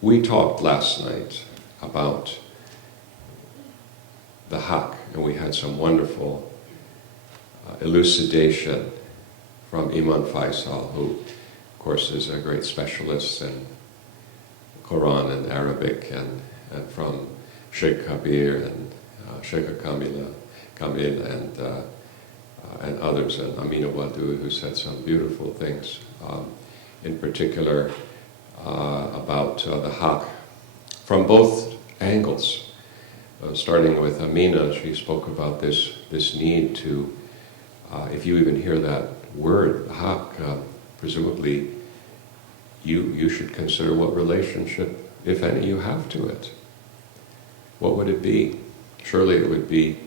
We talked last night about the Haqq, and we had some wonderful elucidation from Imam Faisal, who, of course, is a great specialist in Quran and Arabic, and from Sheikh Kabir and Sheikh Kamil and others, and Amina Wadu, who said some beautiful things, in particular about the Haqq from both angles. Starting with Amina, she spoke about this need to, if you even hear that word, the Haqq, presumably you should consider what relationship, if any, you have to it. What would it be? Surely it would be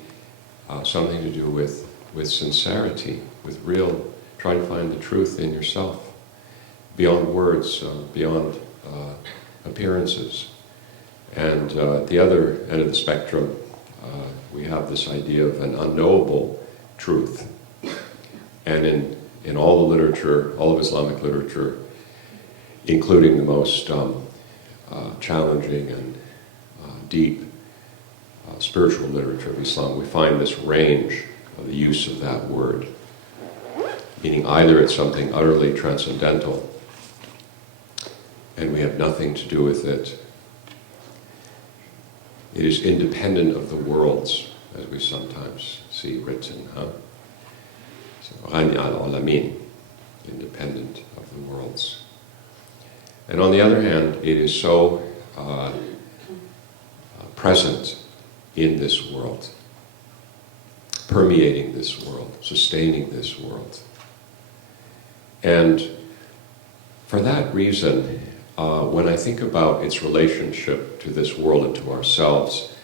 something to do with sincerity, with real, trying to find the truth in yourself, beyond words, beyond appearances. And at the other end of the spectrum, we have this idea of an unknowable truth. And in all the literature, all of Islamic literature, including the most challenging and deep spiritual literature of Islam, we find this range of the use of that word, meaning either it's something utterly transcendental and we have nothing to do with it. It is independent of the worlds, as we sometimes see written, So, Ghani al-Alamin, independent of the worlds. And on the other hand, it is so present in this world, permeating this world, sustaining this world. And for that reason, when I think about its relationship to this world and to ourselves,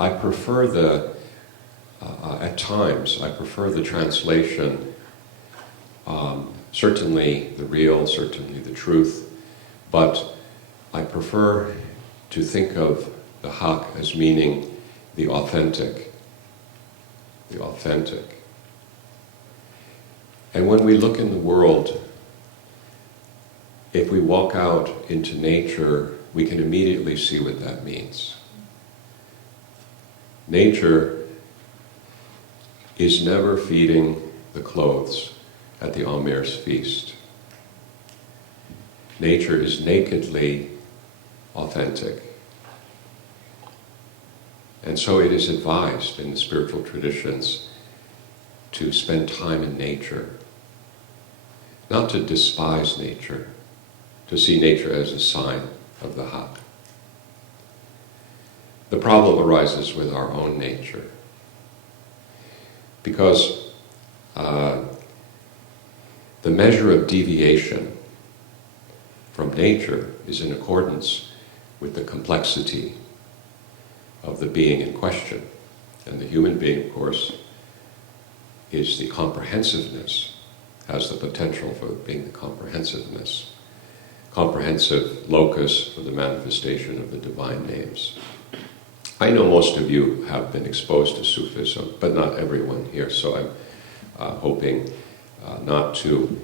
I prefer at times, I prefer the translation, certainly the real, certainly the truth, but I prefer to think of the Haqq as meaning the authentic. The authentic. And when we look in the world, if we walk out into nature, we can immediately see what that means. Nature is never feeding the clothes at the Amir's feast. Nature is nakedly authentic. And so it is advised in the spiritual traditions to spend time in nature, not to despise nature, to see nature as a sign of the Haqq. The problem arises with our own nature, because the measure of deviation from nature is in accordance with the complexity of the being in question. And the human being, of course, is the comprehensiveness, has the potential for being the comprehensiveness, comprehensive locus for the manifestation of the divine names. I know most of you have been exposed to Sufism, but not everyone here, so I'm hoping not to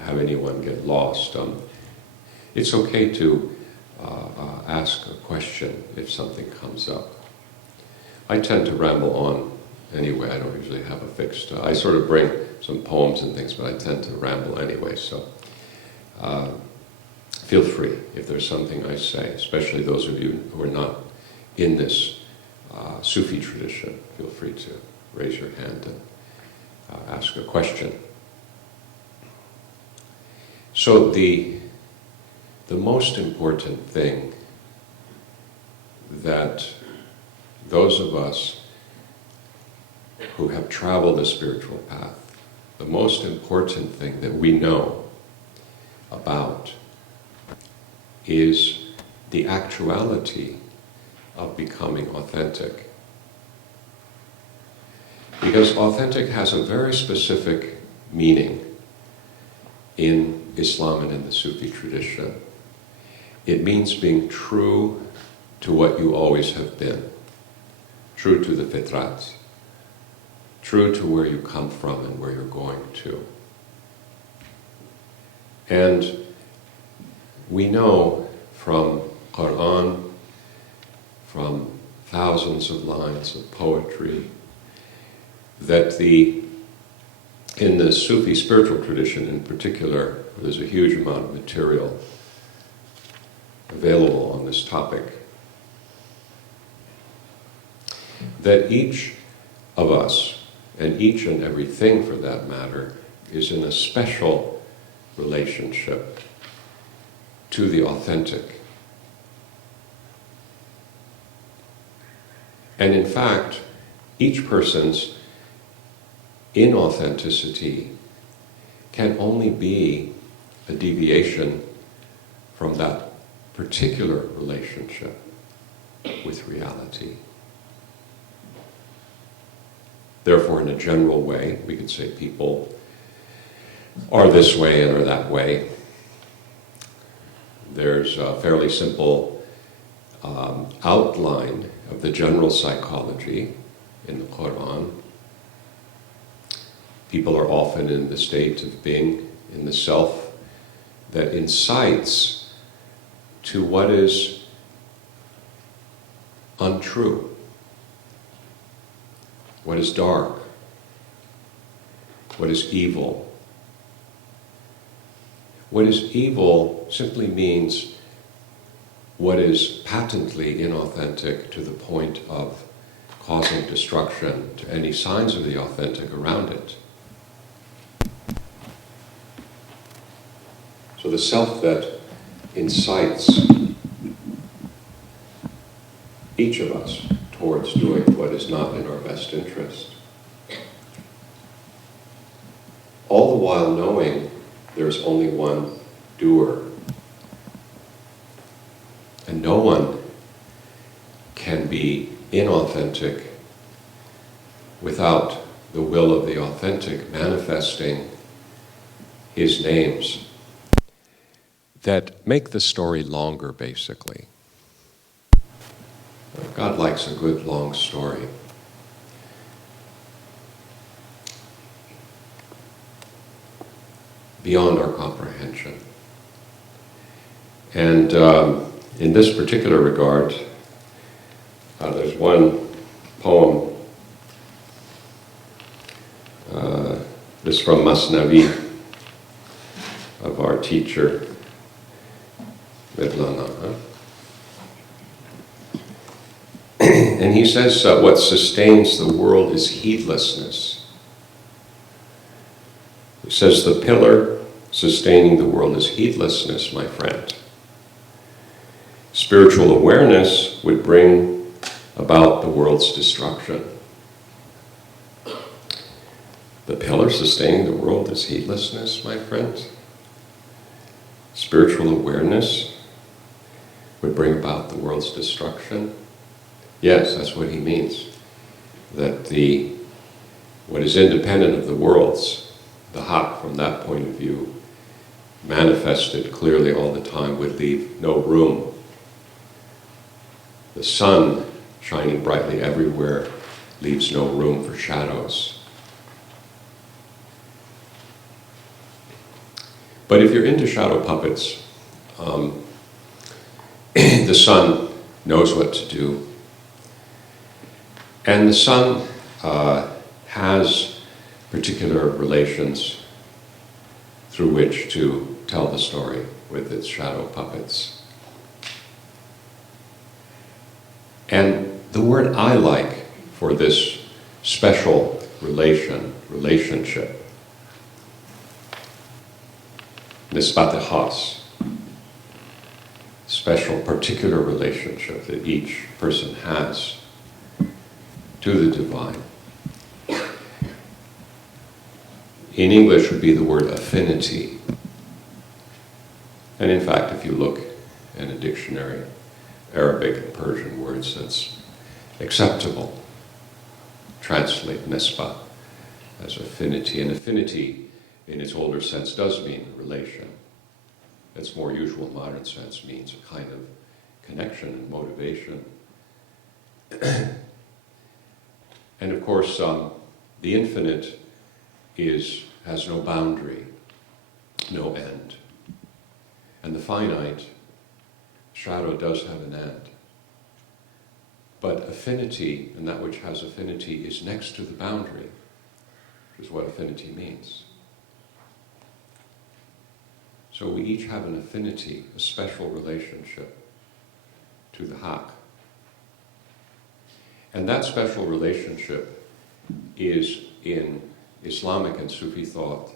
have anyone get lost. It's okay to ask a question if something comes up. I tend to ramble on anyway. I don't usually have a fixed... I sort of bring some poems and things, but I tend to ramble anyway, so feel free if there's something I say, especially those of you who are not in this Sufi tradition. Feel free to raise your hand and ask a question. So the most important thing that those of us who have traveled the spiritual path, the most important thing that we know about is the actuality of becoming authentic. Because authentic has a very specific meaning in Islam and in the Sufi tradition. It means being true to what you always have been, true to the fitrat, true to where you come from and where you're going to. And we know from Quran, from thousands of lines of poetry, that in the Sufi spiritual tradition in particular, there's a huge amount of material available on this topic, that each of us, and each and everything for that matter, is in a special relationship to the authentic. And in fact, each person's inauthenticity can only be a deviation from that particular relationship with reality. Therefore, in a general way, we could say people are this way and are that way. There's a fairly simple outline of the general psychology in the Quran. People are often in the state of being in the self that incites to what is untrue, what is dark, what is evil. What is evil simply means what is patently inauthentic to the point of causing destruction to any signs of the authentic around it. So the self that incites each of us towards doing what is not in our best interest, all the while knowing there's only one doer. And no one can be inauthentic without the will of the authentic manifesting his names that make the story longer, basically. God likes a good long story. Beyond our comprehension. And in this particular regard, there's one poem, this from Masnavi, of our teacher, Medlana. And he says, what sustains the world is heedlessness. He says, the pillar sustaining the world is heedlessness, my friend. Spiritual awareness would bring about the world's destruction. The pillar sustaining the world is heedlessness, my friend. Spiritual awareness would bring about the world's destruction. Yes, that's what he means. That what is independent of the worlds, the Haqq from that point of view, manifested clearly all the time, would leave no room. The sun shining brightly everywhere leaves no room for shadows. But if you're into shadow puppets, the sun knows what to do. And the sun has particular relations through which to tell the story with its shadow puppets. And the word I like for this special relationship, nisbat khas, special, particular relationship that each person has to the divine. In English would be the word affinity. And in fact, if you look in a dictionary, Arabic and Persian words, that's acceptable. translate nespa as affinity. And affinity, in its older sense, does mean relation. Its more usual modern sense means a kind of connection and motivation. And of course, the infinite has no boundary, no end. And the finite, shadow, does have an end. But affinity, and that which has affinity, is next to the boundary, which is what affinity means. So we each have an affinity, a special relationship to the Haqq. And that special relationship is, in Islamic and Sufi thought,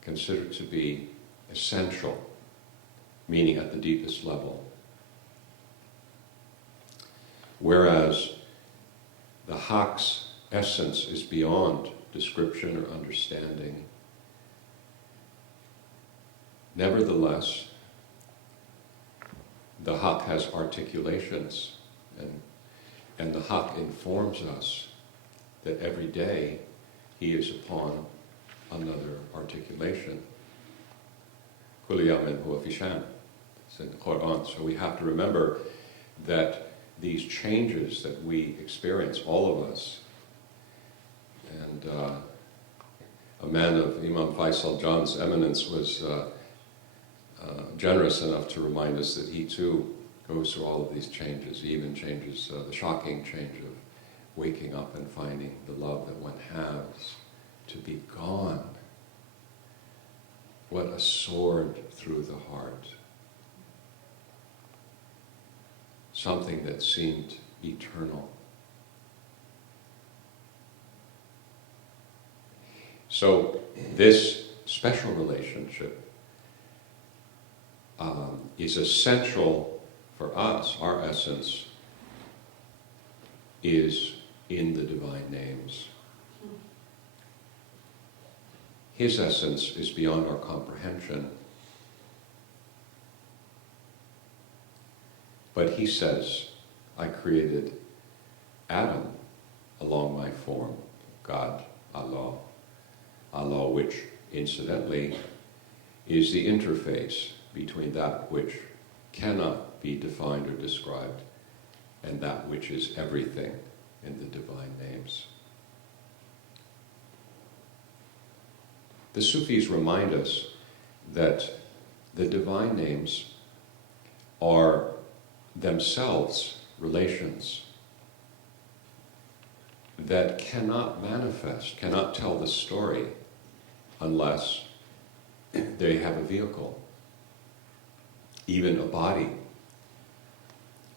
considered to be essential, meaning at the deepest level. Whereas the Haqq's essence is beyond description or understanding, nevertheless, the Haqq has articulations, and the Haqq informs us that every day he is upon another articulation. Kulli yawmin huwa fi shan. It's in the Quran. So we have to remember that these changes that we experience, all of us, and a man of Imam Faisal John's eminence was generous enough to remind us that he too goes through all of these changes. He even changes the shocking change of waking up and finding the love that one has to be gone. What a sword through the heart. Something that seemed eternal. So this special relationship is essential for us. Our essence is in the divine names. His essence is beyond our comprehension. But he says, I created Adam along my form, God, Allah. Allah, which incidentally is the interface between that which cannot be defined or described and that which is everything in the divine names. The Sufis remind us that the divine names are themselves relations that cannot manifest, cannot tell the story unless they have a vehicle, even a body,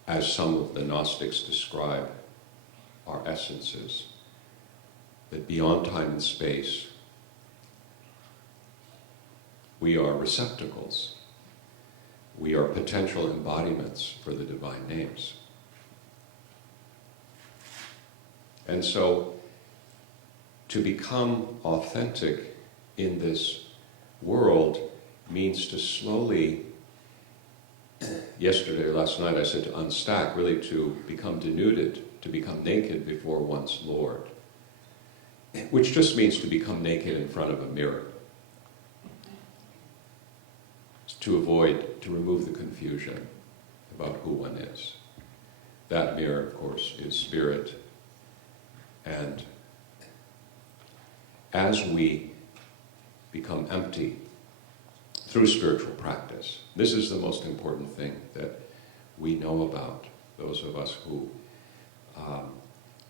as some of the Gnostics describe our essences, that beyond time and space we are receptacles. We are potential embodiments for the divine names. And so, to become authentic in this world means to slowly, yesterday or last night I said to unstack, really to become denuded, to become naked before one's Lord, which just means to become naked in front of a mirror. To remove the confusion about who one is. That mirror, of course, is spirit. And as we become empty through spiritual practice, this is the most important thing that we know about, those of us who,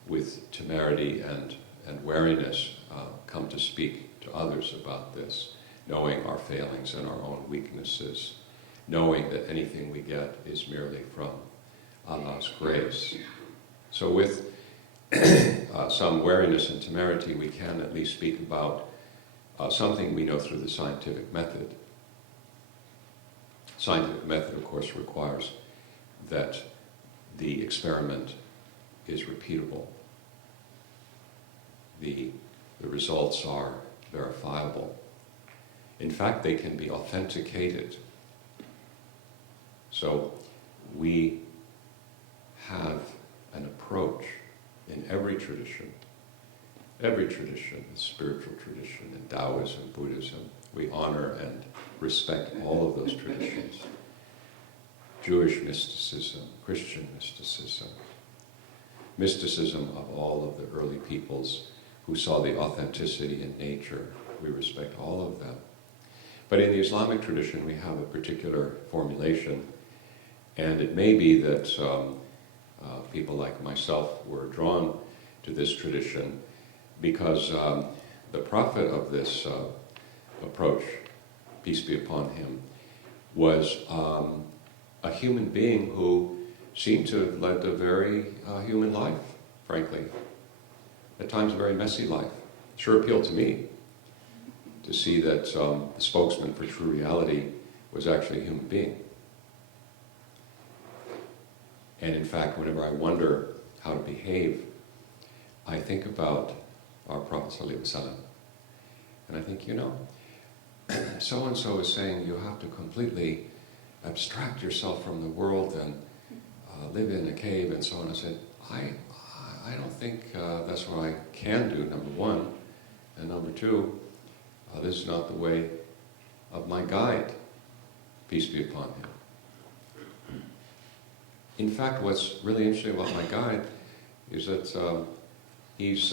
with temerity and wariness, come to speak to others about this, knowing our failings and our own weaknesses, knowing that anything we get is merely from Allah's grace. So with some wariness and temerity, we can at least speak about something we know through the scientific method. Scientific method, of course, requires that the experiment is repeatable. The results are verifiable. In fact, they can be authenticated. So we have an approach in every tradition, the spiritual tradition, in Taoism, Buddhism, we honor and respect all of those traditions. Jewish mysticism, Christian mysticism, mysticism of all of the early peoples who saw the authenticity in nature. We respect all of them. But in the Islamic tradition, we have a particular formulation, and it may be that people like myself were drawn to this tradition because the prophet of this approach, peace be upon him, was a human being who seemed to have led a very human life, frankly. At times a very messy life. It sure appealed to me to see that the spokesman for true reality was actually a human being. And in fact, whenever I wonder how to behave, I think about our Prophet ﷺ. And I think, so-and-so is saying you have to completely abstract yourself from the world and live in a cave and so on. I said, I don't think that's what I can do, number one. And number two, this is not the way of my guide, peace be upon him. In fact, what's really interesting about my guide is that he's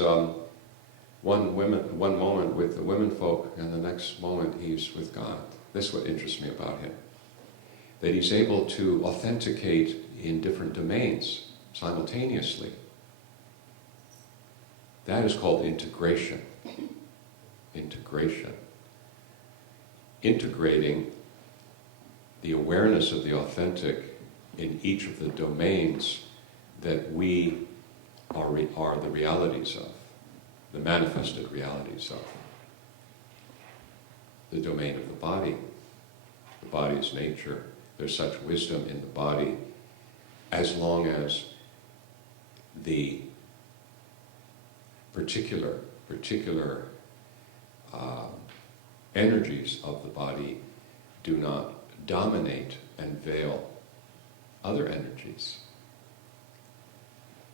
one moment with the women folk and the next moment he's with God. This is what interests me about him. That he's able to authenticate in different domains simultaneously. That is called integration. Integration. Integrating the awareness of the authentic in each of the domains that we are the realities of, the manifested realities of. The domain of the body's nature. There's such wisdom in the body as long as the particular energies of the body do not dominate and veil other energies.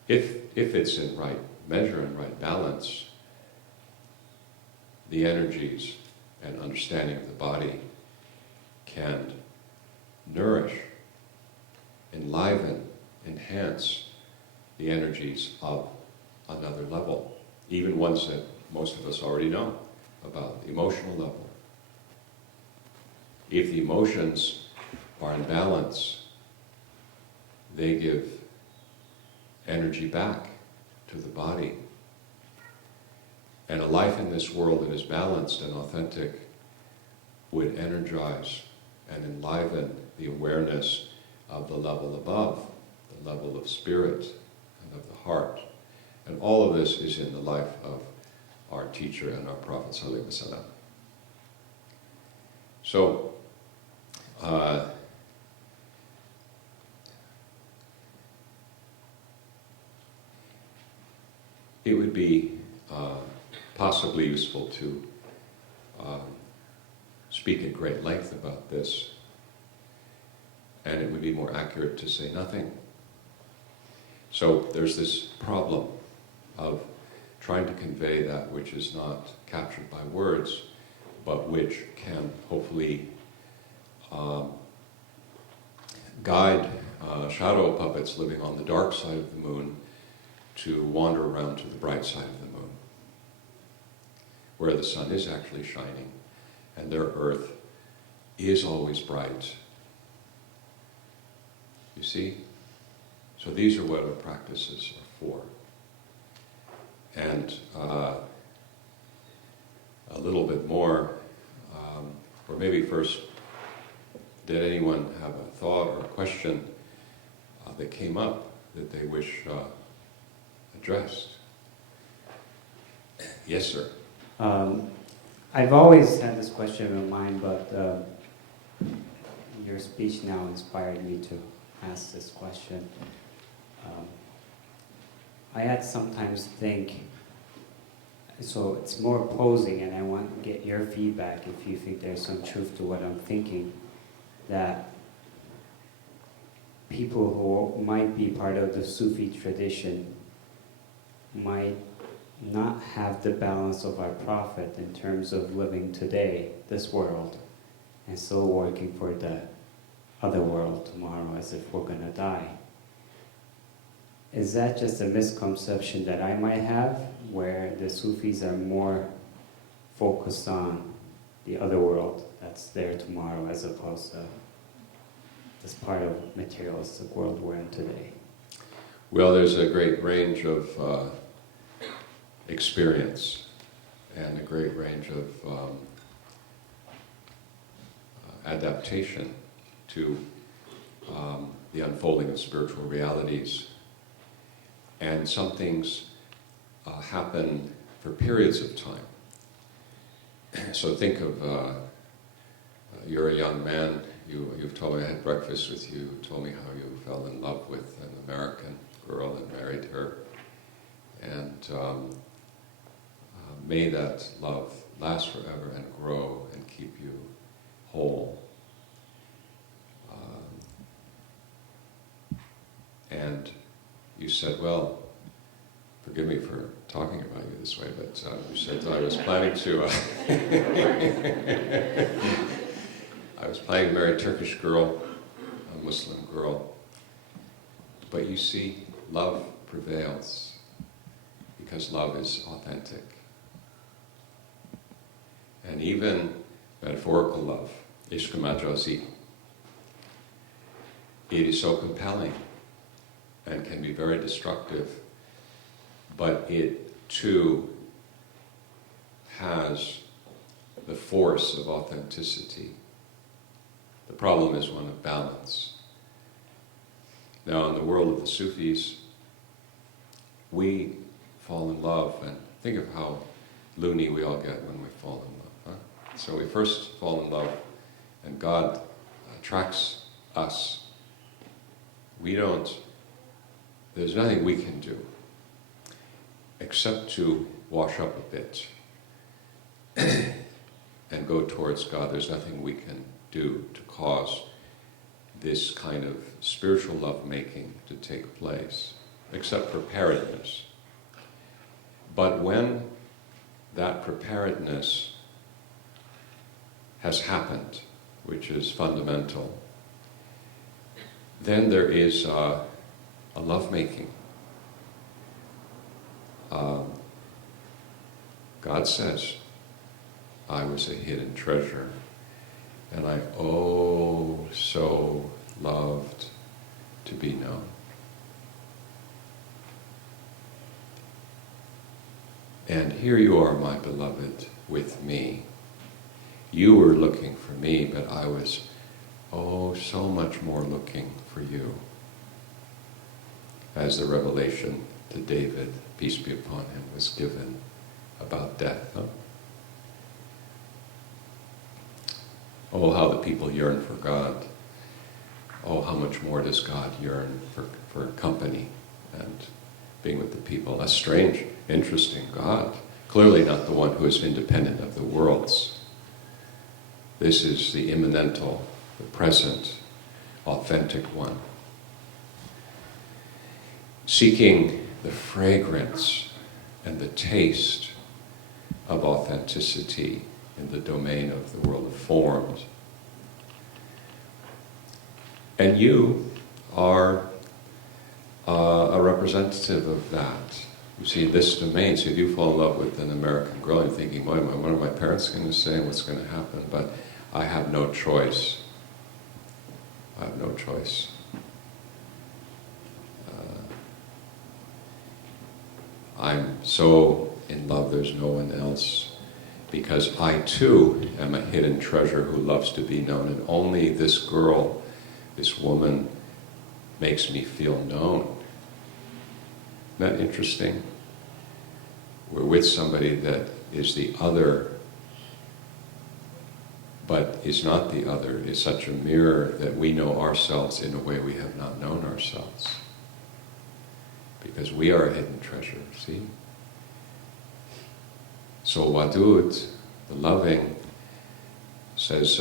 If it's in right measure and right balance, the energies and understanding of the body can nourish, enliven, enhance the energies of another level, even ones that most of us already know about, the emotional level. If the emotions are in balance, they give energy back to the body. And a life in this world that is balanced and authentic would energize and enliven the awareness of the level above, the level of spirit and of the heart. And all of this is in the life of our teacher and our Prophet ﷺ. So, it would be possibly useful to speak at great length about this, and it would be more accurate to say nothing. So there's this problem of trying to convey that which is not captured by words, but which can hopefully guide shadow puppets living on the dark side of the moon to wander around to the bright side of the moon, where the sun is actually shining and their earth is always bright. You see? So these are what our practices are for. And a little bit more, or maybe first, did anyone have a thought or a question that came up that they wish addressed? Yes, sir. I've always had this question in mind, but your speech now inspired me to ask this question. I had sometimes think, so it's more posing, and I want to get your feedback if you think there's some truth to what I'm thinking, that people who might be part of the Sufi tradition might not have the balance of our prophet in terms of living today, this world, and still working for the other world tomorrow as if we're going to die. Is that just a misconception that I might have, where the Sufis are more focused on the other world that's there tomorrow as opposed to this part of materialistic world we're in today? Well, there's a great range of experience and a great range of adaptation to the unfolding of spiritual realities. And some things happen for periods of time. So think of, you're a young man, you've told me, I had breakfast with you, told me how you fell in love with an American girl and married her. And may that love last forever and grow and keep you whole. And you said, well, forgive me for talking about you this way, but you said I was planning to I was planning to marry a Turkish girl, a Muslim girl. But you see, love prevails because love is authentic. And even metaphorical love, ishq majazi, it is so compelling and can be very destructive, but it too has the force of authenticity. The problem is one of balance. Now, in the world of the Sufis, we fall in love, and think of how loony we all get when we fall in love. Huh? So we first fall in love, and God attracts us. There's nothing we can do except to wash up a bit and go towards God. There's nothing we can do to cause this kind of spiritual lovemaking to take place, except preparedness. But when that preparedness has happened, which is fundamental, then there is a lovemaking. God says, I was a hidden treasure, and I so loved to be known. And here you are, my beloved, with me. You were looking for me, but I was so much more looking for you. As the revelation to David, peace be upon him, was given about death. Huh? Oh, how the people yearn for God. Oh, how much more does God yearn for company and being with the people. A strange, interesting God. Clearly not the one who is independent of the worlds. This is the immanental, the present, authentic one. Seeking the fragrance and the taste of authenticity in the domain of the world of forms. And you are a representative of that. You see, this domain, so if you fall in love with an American girl, you're thinking, what are my parents going to say and what's going to happen? But I have no choice. I have no choice. I'm so in love, there's no one else. Because I too am a hidden treasure who loves to be known, and only this girl, this woman, makes me feel known. Isn't that interesting? We're with somebody that is the other, but is not the other, is such a mirror that we know ourselves in a way we have not known ourselves. Because we are a hidden treasure, see? So Wadud, the loving, says,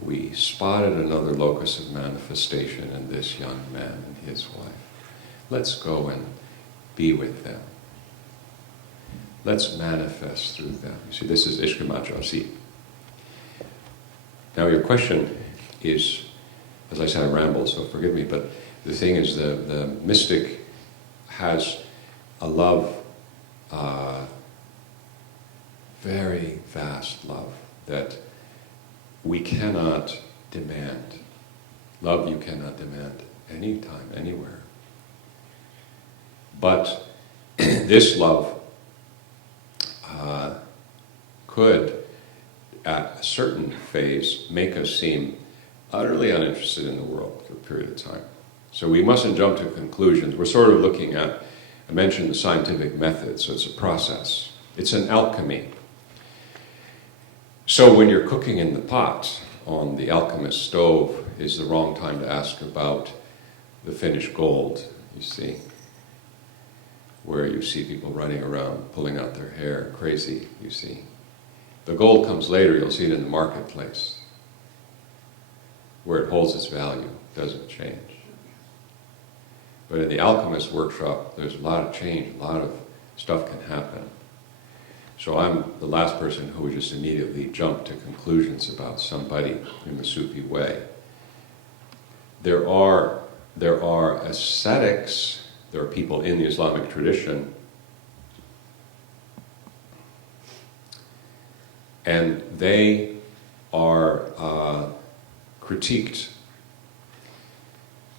we spotted another locus of manifestation in this young man and his wife. Let's go and be with them. Let's manifest through them. You see, this is Ishq Majasi. Now your question is, as I said, I ramble, so forgive me, but the thing is the mystic has a love, very vast love, that we cannot demand. Love you cannot demand anytime, anywhere. But this love could, at a certain phase, make us seem utterly uninterested in the world for a period of time. So we mustn't jump to conclusions. We're sort of looking at, I mentioned the scientific method, so it's a process. It's an alchemy. So when you're cooking in the pot on the alchemist stove is the wrong time to ask about the finished gold, you see, where you see people running around pulling out their hair, crazy, you see. The gold comes later, you'll see it in the marketplace, where it holds its value, doesn't change. But in the alchemist workshop, there's a lot of change, a lot of stuff can happen. So I'm the last person who would just immediately jump to conclusions about somebody in the Sufi way. There are ascetics, there are people in the Islamic tradition, and they are critiqued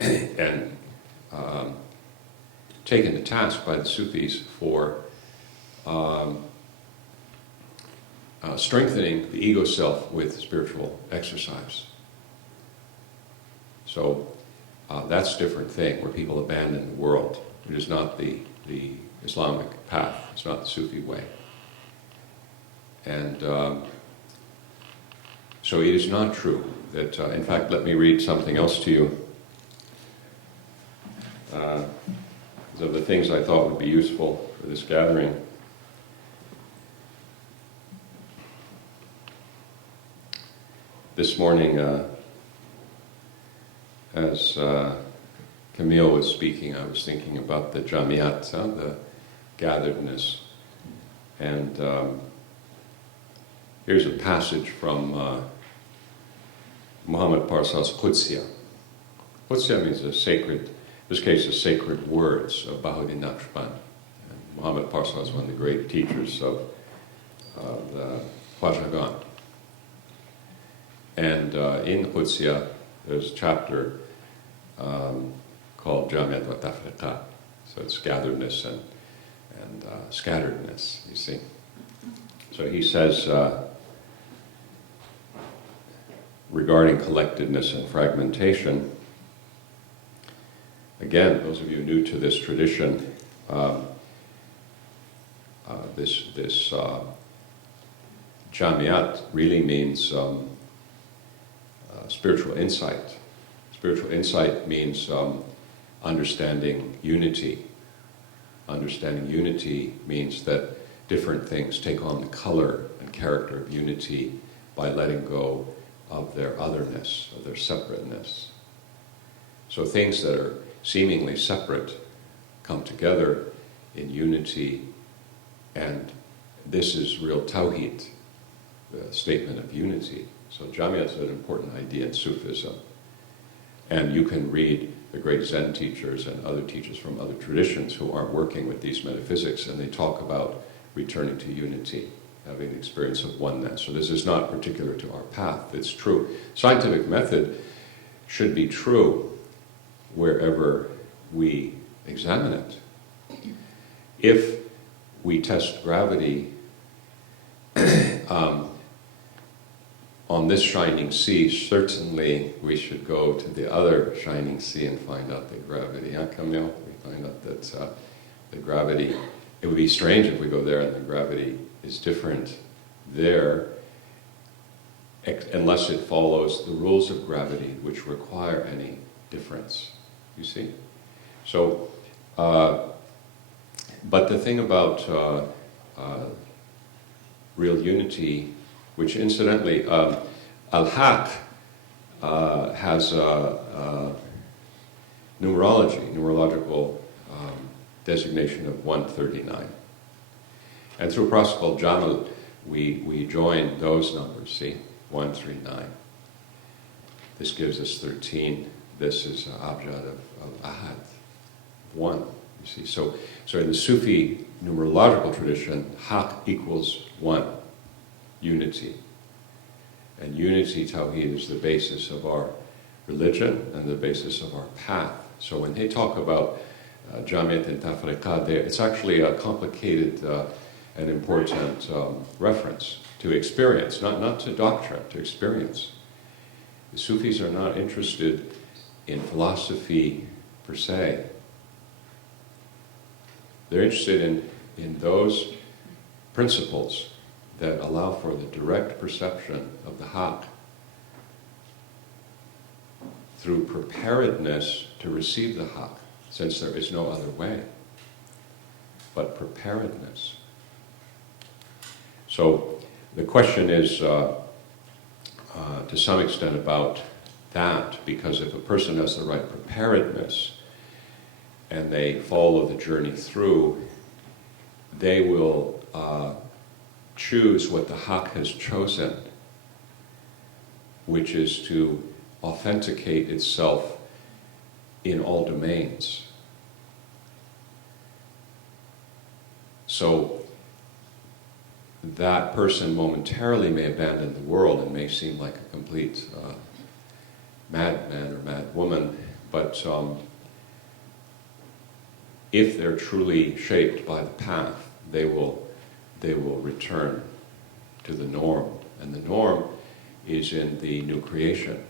and taken to task by the Sufis for strengthening the ego self with spiritual exercise. So that's a different thing, where people abandon the world. It is not the Islamic path, it's not the Sufi way. And so it is not true that, in fact, let me read something else to you. Of the things I thought would be useful for this gathering. This morning, as Camille was speaking, I was thinking about the Jamiat, the gatheredness. And here's a passage from Muhammad Parsal's Qudsiya. Qudsiya means a sacred, in this case, the sacred words of Bahauddin Naqshband. And Muhammad Parsal is one of the great teachers of the Khwajagan. And in Qudsiya, there's a chapter called Jamiat wa Tafriqa. So it's gatheredness and scatteredness, you see. So he says, regarding collectedness and fragmentation, again, those of you new to this tradition, this Jamiat really means spiritual insight. Spiritual insight means understanding unity. Understanding unity means that different things take on the color and character of unity by letting go of their otherness, of their separateness. So things that are seemingly separate come together in unity, and this is real tawhid, the statement of unity. So Jamiat is an important idea in Sufism. And you can read the great Zen teachers and other teachers from other traditions who are working with these metaphysics, and they talk about returning to unity, having the experience of oneness. So this is not particular to our path, it's true. Scientific method should be true wherever we examine it. If we test gravity on this shining sea, certainly we should go to the other shining sea and find out the gravity. Huh, Camille? We find out that the gravity, it would be strange if we go there and the gravity is different there, unless it follows the rules of gravity which require any difference, you see? So, but the thing about real unity, which incidentally, Al-Haqq has numerological designation of 139. And through a process called Jamal, we join those numbers, see? 139. This gives us 13. This is abjad of ahad, one, you see. So in the Sufi numerological tradition, Haqq equals one, unity. And unity, Tawheed, is the basis of our religion and the basis of our path. So when they talk about Jamiat and Tafriqat, it's actually a complicated and important reference to experience, not to doctrine, to experience. The Sufis are not interested in philosophy per se. They're interested in those principles that allow for the direct perception of the Haqq through preparedness to receive the Haqq, since there is no other way but preparedness. So the question is, to some extent, about that, because if a person has the right preparedness and they follow the journey through, they will choose what the Haqq has chosen, which is to authenticate itself in all domains. So that person momentarily may abandon the world and may seem like a complete madman or madwoman, but if they're truly shaped by the path, they will return to the norm. And the norm is in the new creation,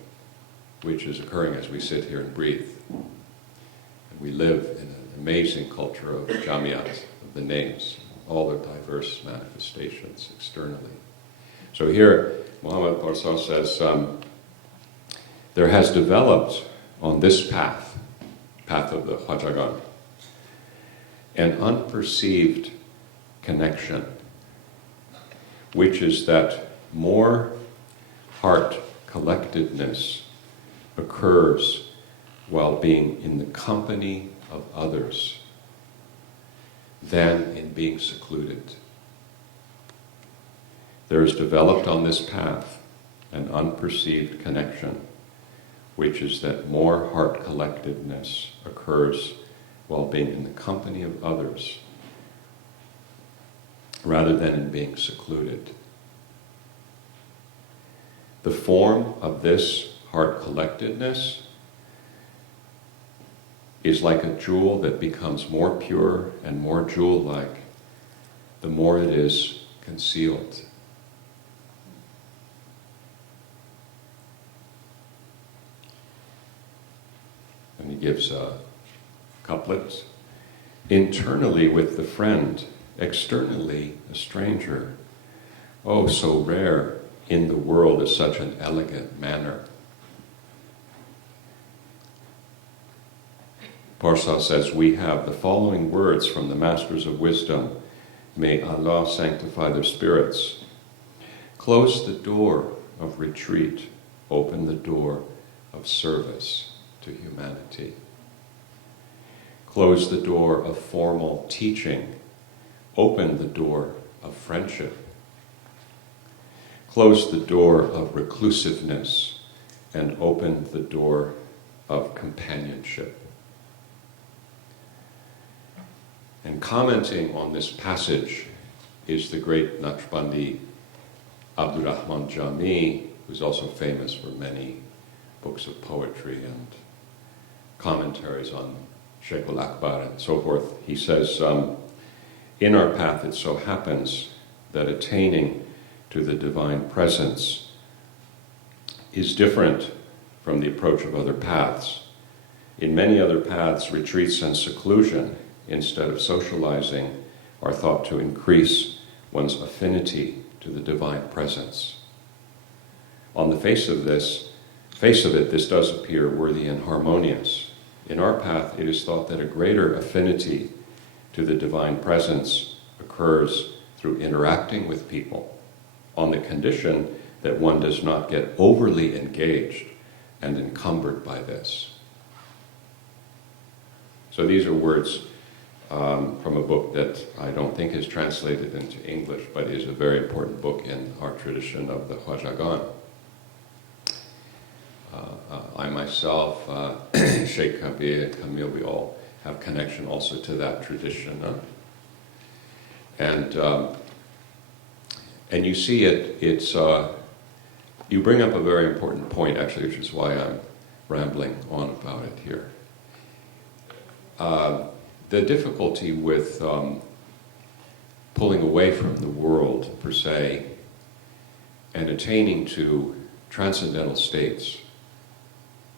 which is occurring as we sit here and breathe. And we live in an amazing culture of Jamiat, of the names, all their diverse manifestations externally. So here, Muhammad Parsa says, there has developed on this path of the Khwajagan, an unperceived connection, which is that more heart collectedness occurs while being in the company of others than in being secluded. There is developed on this path an unperceived connection, which is that more heart collectedness occurs while being in the company of others rather than in being secluded. The form of this heart collectedness is like a jewel that becomes more pure and more jewel-like the more it is concealed. And he gives couplets. Internally with the friend, externally a stranger. Oh, so rare in the world is such an elegant manner. Parsa says, we have the following words from the Masters of Wisdom. May Allah sanctify their spirits. Close the door of retreat, open the door of service to humanity. Close the door of formal teaching, open the door of friendship. Close the door of reclusiveness and open the door of companionship. And commenting on this passage is the great Naqshbandi Abdul Rahman Jami, who's also famous for many books of poetry and commentaries on Shaykh al-Akbar and so forth. He says, in our path it so happens that attaining to the divine presence is different from the approach of other paths. In many other paths, retreats and seclusion, instead of socializing, are thought to increase one's affinity to the divine presence. On the face of it, this does appear worthy and harmonious. In our path, it is thought that a greater affinity to the divine presence occurs through interacting with people, on the condition that one does not get overly engaged and encumbered by this. So these are words from a book that I don't think is translated into English, but is a very important book in our tradition of the Khwajagan. I myself, Sheikh Kabir and Camille, we all have connection also to that tradition. And you see it's you bring up a very important point, actually, which is why I'm rambling on about it here. The difficulty with pulling away from the world, per se, and attaining to transcendental states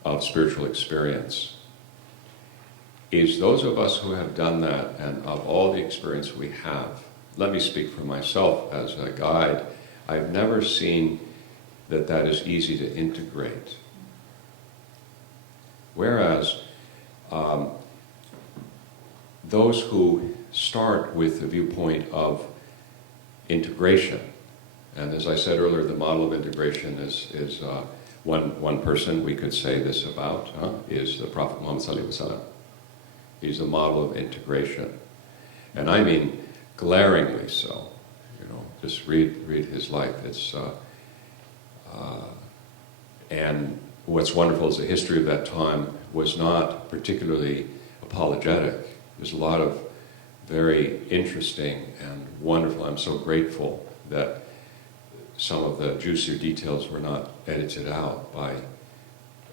of spiritual experience is those of us who have done that, and of all the experience we have, let me speak for myself as a guide, I've never seen that that is easy to integrate. Whereas those who start with the viewpoint of integration, and as I said earlier, the model of integration is one person we could say this about, is the Prophet Muhammad Sallallahu Alaihi Wasallam. He's a model of integration. And I mean glaringly so. You know, just read his life. It's and what's wonderful is the history of that time was not particularly apologetic. There's a lot of very interesting and wonderful. I'm so grateful that some of the juicier details were not edited out by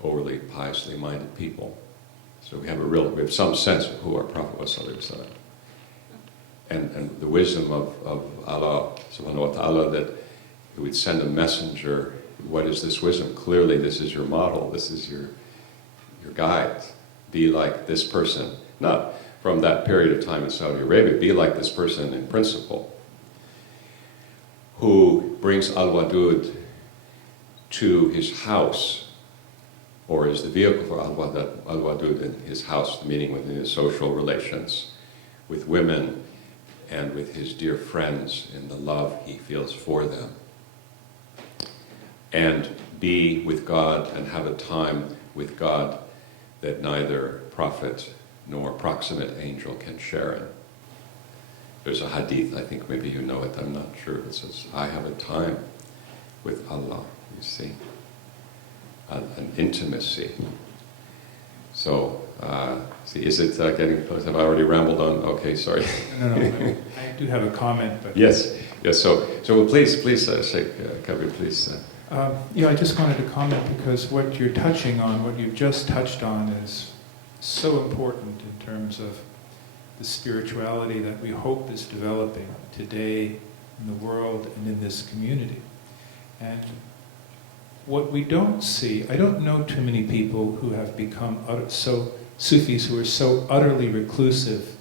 overly piously minded people. So we have some sense of who our Prophet was, sallallahu alaihi wasallam, and the wisdom of Allah subhanahu wa ta'ala, that He would send a messenger. What is this wisdom? Clearly, this is your model. This is your guide. Be like this person. Not from that period of time in Saudi Arabia. Be like this person in principle, who brings Al-Wadud to his house, or is the vehicle for Al-Wadud in his house, meaning within his social relations with women and with his dear friends in the love he feels for them. And be with God and have a time with God that neither prophet nor proximate angel can share in. There's a hadith, I think maybe you know it, I'm not sure, it says, I have a time with Allah, you see. An intimacy. So, see, is it getting close? Have I already rambled on? Okay, sorry. No, I do have a comment, but... Yes. So please, Sheikh Kabir, please. I just wanted to comment because what you're touching on, what you've just touched on, is so important in terms of the spirituality that we hope is developing today in the world and in this community. And what we don't see, I don't know too many people who have become Sufis who are so utterly reclusive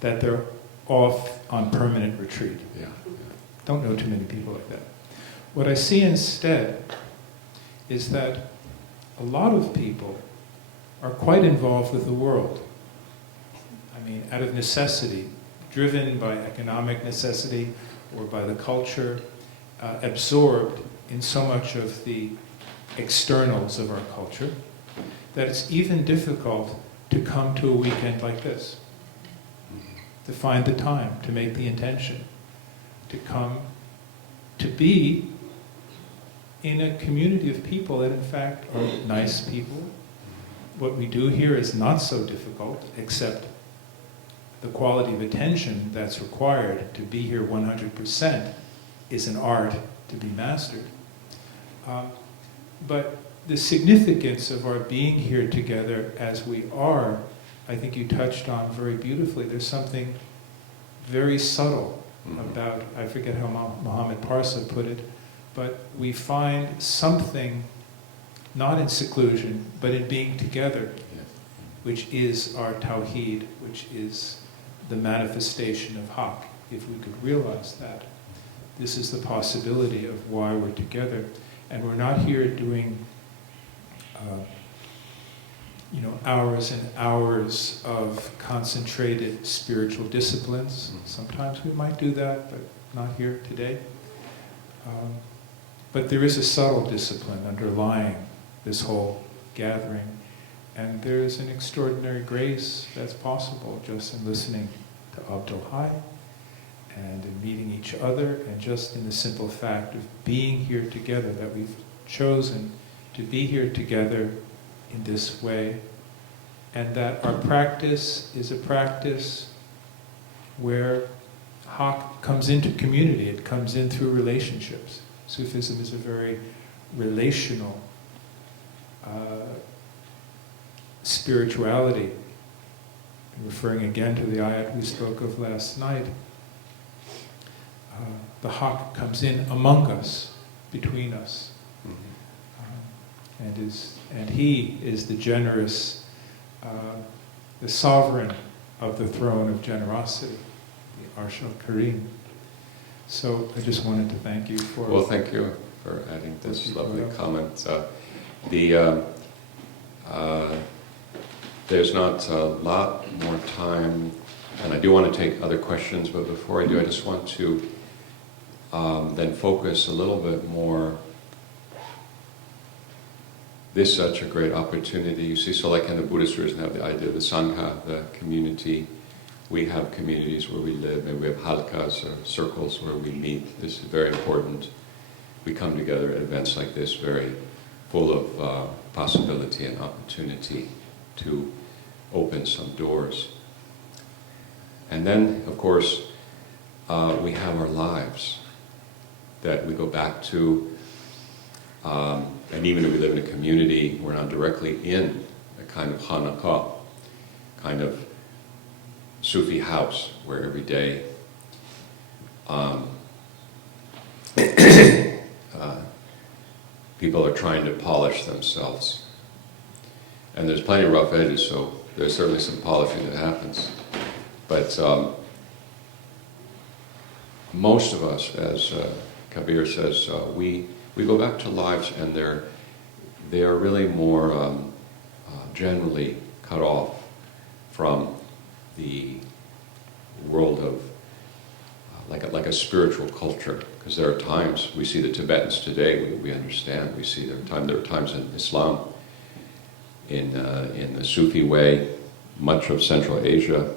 that they're off on permanent retreat. Yeah. Don't know too many people like that. What I see instead is that a lot of people are quite involved with the world. I mean, out of necessity, driven by economic necessity or by the culture, absorbed in so much of the externals of our culture, that it's even difficult to come to a weekend like this, to find the time, to make the intention, to come, to be in a community of people that in fact are nice people. What we do here is not so difficult, except the quality of attention that's required to be here 100% is an art to be mastered. But the significance of our being here together as we are, I think you touched on very beautifully. There's something very subtle about, I forget how Muhammad Parsa put it, but we find something not in seclusion, but in being together, which is our tawheed, which is the manifestation of Haqq. If we could realize that, this is the possibility of why we're together. And we're not here doing, hours and hours of concentrated spiritual disciplines. Sometimes we might do that, but not here today. But there is a subtle discipline underlying this whole gathering, and there's an extraordinary grace that's possible just in listening to Abdul Hayy, and in meeting each other, and just in the simple fact of being here together, that we've chosen to be here together in this way, and that our practice is a practice where Haqq comes into community, it comes in through relationships. Sufism is a very relational spirituality. Referring again to the ayat we spoke of last night, the Haqq comes in among us, between us, and he is the generous, the sovereign of the throne of generosity, the Arsh al-Karim. So I just wanted to thank you for... Well, thank you for adding this lovely comment. There's not a lot more time, and I do want to take other questions, but before I do, I just want to then focus a little bit more. This is such a great opportunity. You see, so like in the Buddhist tradition, have the idea of the Sangha, the community. We have communities where we live, and we have halkas, or circles where we meet. This is very important. We come together at events like this, very full of possibility and opportunity to open some doors. And then, of course, we have our lives that we go back to, and even if we live in a community, we're not directly in a kind of Hanukkah, kind of Sufi house, where every day people are trying to polish themselves. And there's plenty of rough edges, so there's certainly some polishing that happens. But most of us, as Kabir says, we go back to lives, and they are really more generally cut off from the world of like a spiritual culture. Because there are times, we see the Tibetans today, we understand, we see there are times in Islam, in the Sufi way, much of Central Asia,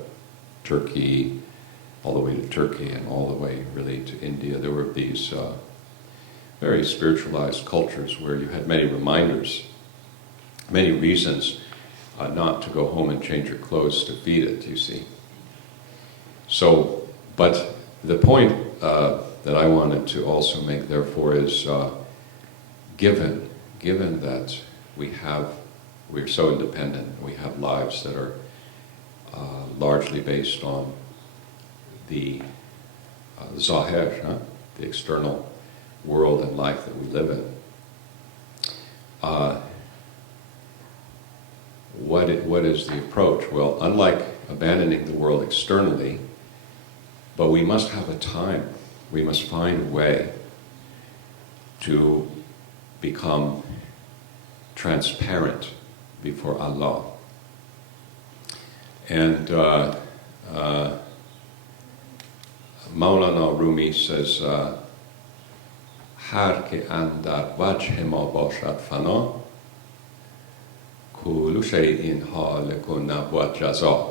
Turkey, all the way to Turkey and all the way really to India, there were these very spiritualized cultures where you had many reminders, many reasons not to go home and change your clothes to feed it, you see. So, but the point that I wanted to also make, therefore, is given that we're so independent, we have lives that are largely based on the zahir, the external world and life that we live in. What is the approach? Well, unlike abandoning the world externally, but we must have a time, we must find a way to become transparent before Allah. And Maulana Rumi says, Har ke andar wajh ma bashad fana, kullu shay'in halikun nabwat jaza.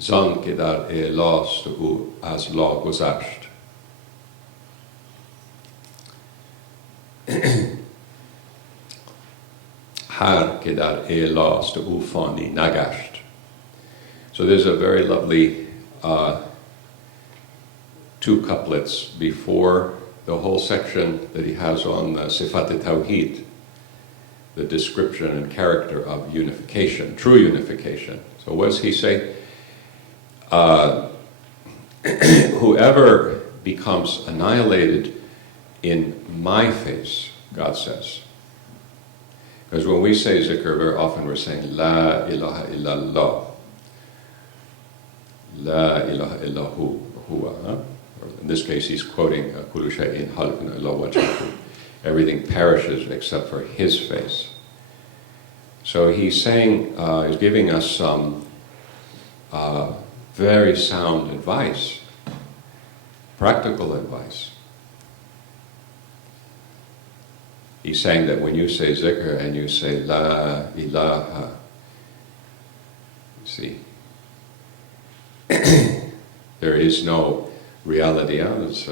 Zan ke dar e'last u az la guzasht. Har ke dar e'last u fani nagasht. So there's a very lovely two couplets before the whole section that he has on Sifat Tawheed, the description and character of unification, true unification. So what does he say? Whoever becomes annihilated in my face, God says. Because when we say zikr, very often we're saying La ilaha illallah. La ilaha illahu huwa. In this case, he's quoting Kullu shay'in halikun illa wajhahu. Everything perishes except for his face. So he's saying, he's giving us some very sound advice, practical advice. He's saying that when you say zikr and you say La ilaha, See? There is no reality. As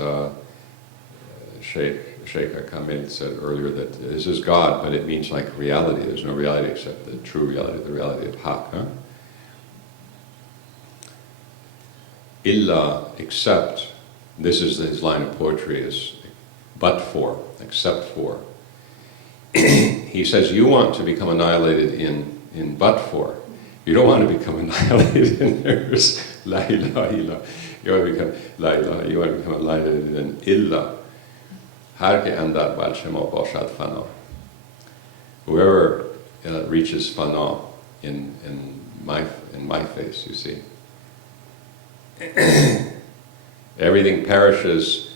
Sheikh Haqq said earlier, that this is God, but it means like reality. There's no reality except the true reality, the reality of Haqq. Huh? Illa, except, this is his line of poetry, is but for, except for. He says, you want to become annihilated in but for. You don't want to become annihilated in there's la ilaha illa. You want to become la ilaha, you want to become annihilated in illa. Har ke andar bal shema bashad fana. Whoever reaches fana in my face, you see. Everything perishes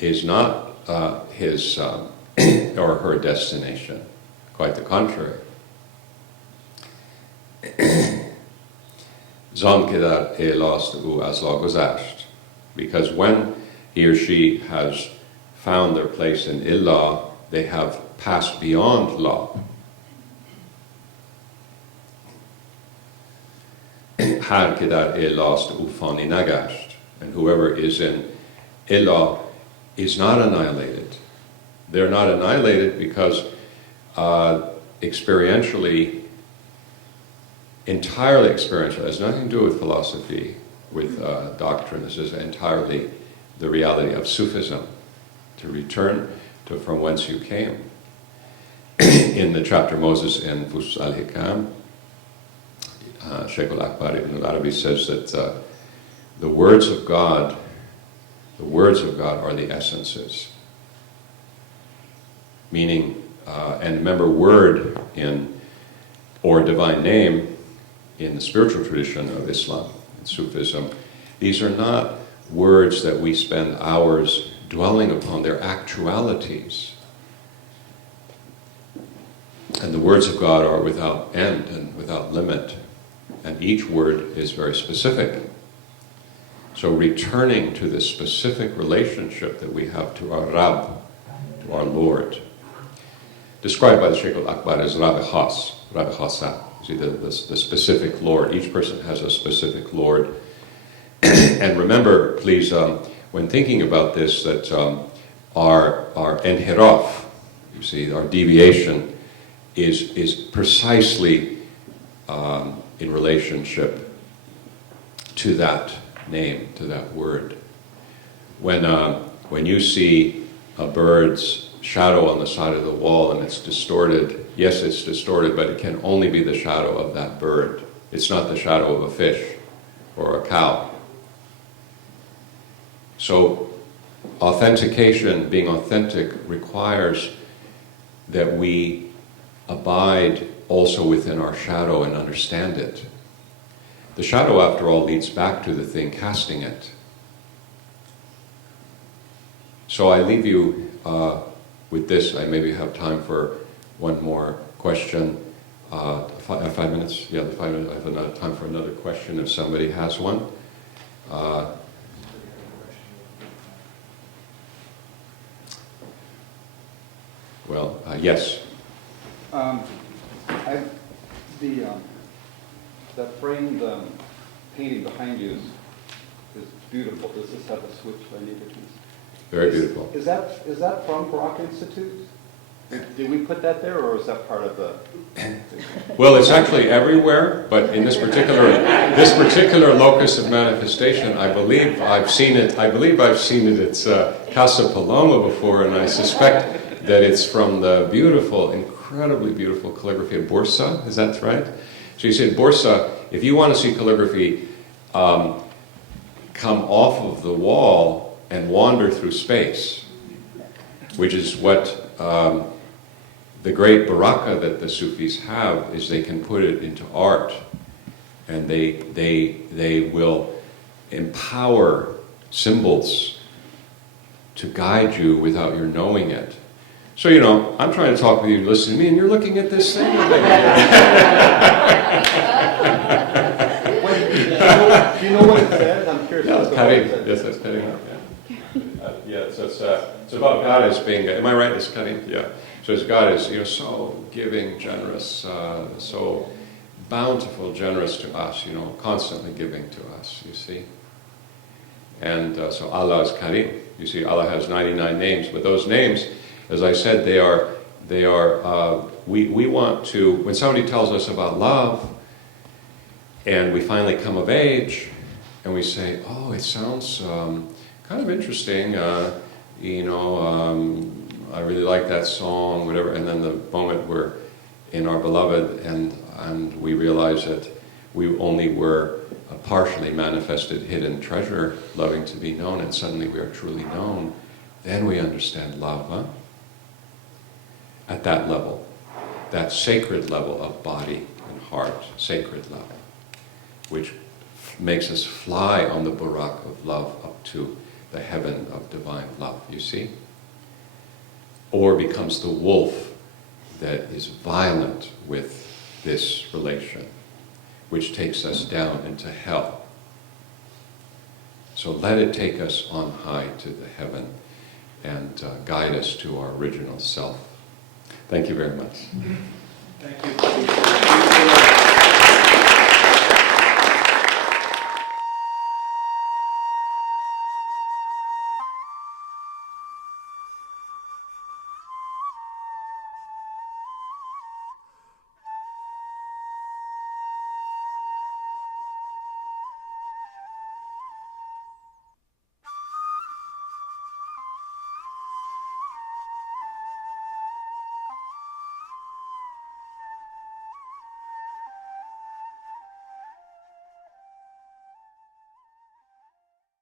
is not his or her destination. Quite the contrary. Zan ke dar elast u az la gozasht. Because when he or she has found their place in illah, they have passed beyond law. Har ke dar elast u fani nagasht. And whoever is in illah is not annihilated. They're not annihilated because experientially, entirely experiential, it has nothing to do with philosophy, with doctrine. This is entirely the reality of Sufism, to return to from whence you came. In the chapter Moses in Fusus al-Hikam, Sheikh al-Akbar ibn al-Arabi says that the words of God are the essences. Meaning, and remember, word or divine name in the spiritual tradition of Islam and Sufism, these are not words that we spend hours dwelling upon, they're actualities. And the words of God are without end and without limit, and each word is very specific. So returning to the specific relationship that we have to our Rabb, to our Lord, described by the Sheikh al-Akbar as Rabbi Khas, Rabbi Khasa. See, the specific Lord. Each person has a specific Lord. And remember, please, when thinking about this, that our enhiraf, you see, our deviation is precisely in relationship to that name, to that word. When you see a bird's shadow on the side of the wall and it's distorted, yes, it's distorted, but it can only be the shadow of that bird. It's not the shadow of a fish or a cow. So authentication, being authentic, requires that we abide also within our shadow and understand it. The shadow, after all, leads back to the thing casting it. So I leave you with this. I maybe have time for one more question. 5 minutes? Yeah, the 5 minutes. I have enough time for another question if somebody has one. Yes. The framed painting behind you is beautiful. Does this have a switch by any chance? Very beautiful. Is that from Baraka Institute? Did we put that there, or is that part of the? Well, it's actually everywhere, but in this particular locus of manifestation, I believe I've seen it. I believe I've seen it at Casa Paloma before, and I suspect that it's from the beautiful, incredibly beautiful calligraphy of Bursa. Is that right? So you said Bursa. If you want to see calligraphy, come off of the wall and wander through space, which is what the great Baraka that the Sufis have, is they can put it into art, and they will empower symbols to guide you without your knowing it. So, you know, I'm trying to talk with you, listen to me, and you're looking at this thing. Do you know what it says? I'm curious. Yeah, cutting. Yes, that's cutting up. Yeah. So it's about God as being. Am I right? It's cutting. Yeah. So as God is, so giving, generous, so bountiful, generous to us, constantly giving to us, you see. And so Allah is Karim. You see, Allah has 99 names, but those names, as I said, we want to, when somebody tells us about love, and we finally come of age, and we say, oh, it sounds kind of interesting, I really like that song, whatever, and then the moment we're in our beloved, and we realize that we only were a partially manifested hidden treasure, loving to be known, and suddenly we are truly known, then we understand love, huh? At that level, that sacred level of body and heart, sacred level, which makes us fly on the Baraka of love up to the heaven of divine love, you see? Or becomes the wolf that is violent with this relation, which takes us down into hell. So let it take us on high to the heaven and guide us to our original self. Thank you very much. Thank you.